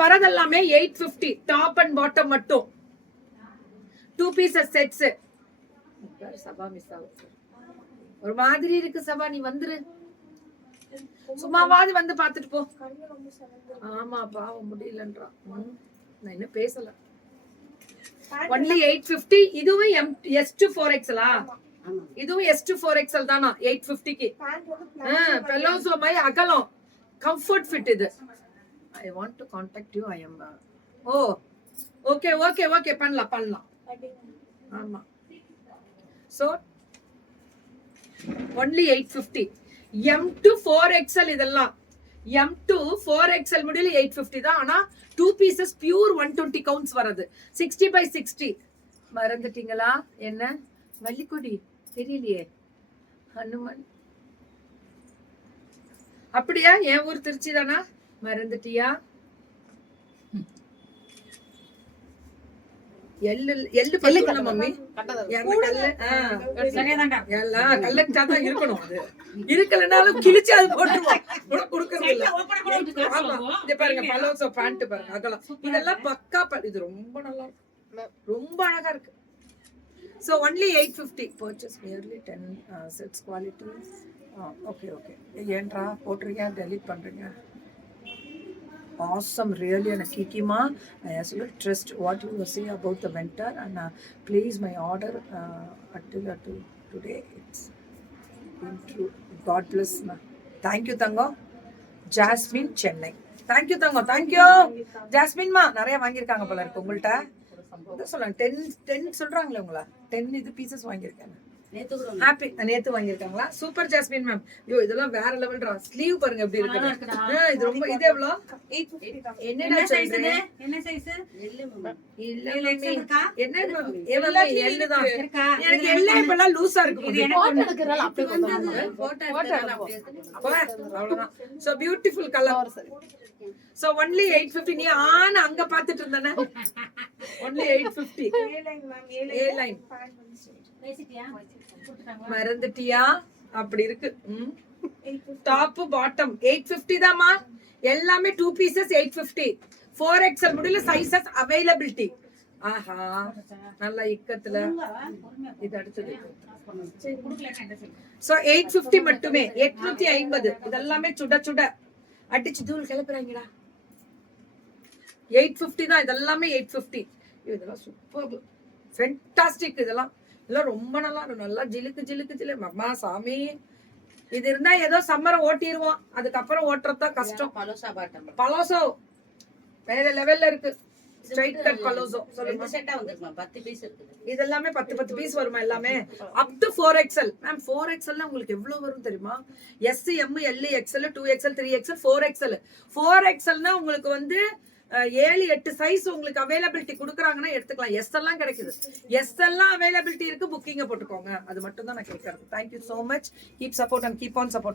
வரதெல்லாமே 850 top and bottom மட்டும் 2 pieces sets. சபா miss ஆகுது, ஒரு மாதிரி இருக்கு சபா, நீ வந்துரு, சும்மாவாது வந்து பாத்துட்டு போ. ஆமா பாவம் முடியலன்றா, நான் என்ன பேசல. ஒன்லி 850. இதுவும் S to 4XL. இதுவும் S to 4XL தானா 850க்கு. பெலோசோ மாதிரி அகலம், கம்ஃபர்ட் ஃபிட் இது. I want to contact you. I am okay பண்ணலாம். ஆமா, so only 850. M to 4XL இதெல்லாம் M to 4XL முடியல 850 தான். ஆனா 2 pieces pure 120 counts வரது. 60 by 60. மறந்துட்டீங்களா என்ன? வள்ளிக்கொடி தெரியலையே, ஹனுமன். அப்படியா? என் ஊர் திருச்சி தானா? மறந்துட்டியா? எள்ளு பல்ல மம்மி, கல்லச்சாதான் இருக்கணும். அது இருக்கலனாலும் கிழிச்சு அது போட்டுருவோம், கொடுக்கறது இல்ல. இங்க பாருங்க, பலோசோ பேண்ட் பாருங்க, அகலம். இதெல்லாம் பக்கா. இது ரொம்ப நல்லா இருக்கு, ரொம்ப அழகா இருக்கு. So only 850. Purchase merely 10 sets quality. Okay. ஏன்றா போட்றீங்க, delete பண்றீங்க? Awesome, really. And Kikima, I absolutely trust what you say about the winter, and please my order until today. It's been true. God bless. Thank you Tango. Jasmine Chennai. Thank you Tango. Thank you Jasmine ma. நிறைய வாங்கிருக்காங்க போல இருக்கு உங்கள்ட்ட. என்ன சொல்றாங்க, 10 சொல்றாங்களே உங்கள, 10 இது pieces வாங்கிருக்காங்க. Happy நேத்து வாங்கிருக்காங்களா? Super jasmine ma'am. ஐயோ இதெல்லாம் வேற லெவல்டா. ஸ்லீவ் பாருங்க எப்படி இருக்கு. இது ரொம்ப, இது எவ்வளவு? 850. என்ன சைஸ்? என்ன சைஸ்? L ma'am. இல்ல இருக்கா? என்ன மேம்? எல் தான் இருக்கா? எனக்கு எல்ல இப்பலாம் லூசா இருக்கு. இது எனக்கு போட்டோ எடுக்கறனால அப்படி வந்தது. போட்டோ எடுக்கறனால அப்படி இருக்கு. அவ்வளவுதான். So beautiful colour. So only 850. நீ ஆன அங்க பாத்துட்டு இருந்தனே. Only 850. A line ma'am, A line. மறந்துட்டியா? அப்படி இருக்கு. டாப் பாட்டம் 850 தாமா. எல்லாமே 2 pieces 850. 4XL முடியல சைஸஸ் அவைலபிலிட்டி. ஆஹா, நல்ல இக்கத்துல இது அடுத்தது. சோ 850 மட்டுமே. 850. இதெல்லாமே சுட சுட அடிச்சு தூள் கிளப்புறாங்கடா. 850 தான் இதெல்லாமே. 850. இதெல்லாம் சூப்பர், ஃபென்டாஸ்டிக். இதெல்லாம் ரொம்ப நல்லா இருக்கும். நல்லா ஜிலுக்கு அம்மா சாமி. இது இருந்தா ஏதோ சம்மரை ஓட்டிடுவோம், அதுக்கப்புறம் ஓட்டுறதா கஷ்டம். பலோசோ வேற லெவல்ல இருக்கு. Straight cut palazzo. சொல்லுங்க, செட்டா வந்துருமா? 10 பீஸ் இருக்கு. இதெல்லாமே 10 பீஸ் வருமா எல்லாமே? Up to 4XL. Ma'am 4XL ல உங்களுக்கு எவ்வளவு வரும் தெரியுமா? S, M, L, XL, 2XL, 3XL, 4XL. 4XL னா உங்களுக்கு வந்து 7-8 சைஸ் உங்களுக்கு அவைலபிலிட்டி கொடுக்குறாங்கன்னா எடுத்துக்கலாம். எஸ் எல்லாம் கிடைக்குது. எஸ் எல்லாம் அவைலபிலிட்டி இருக்கு, புக்கிங்க போட்டுக்கோங்க. அது மட்டும் தான் நான் கேட்கறது. Thank you so much. Keep support and keep on support.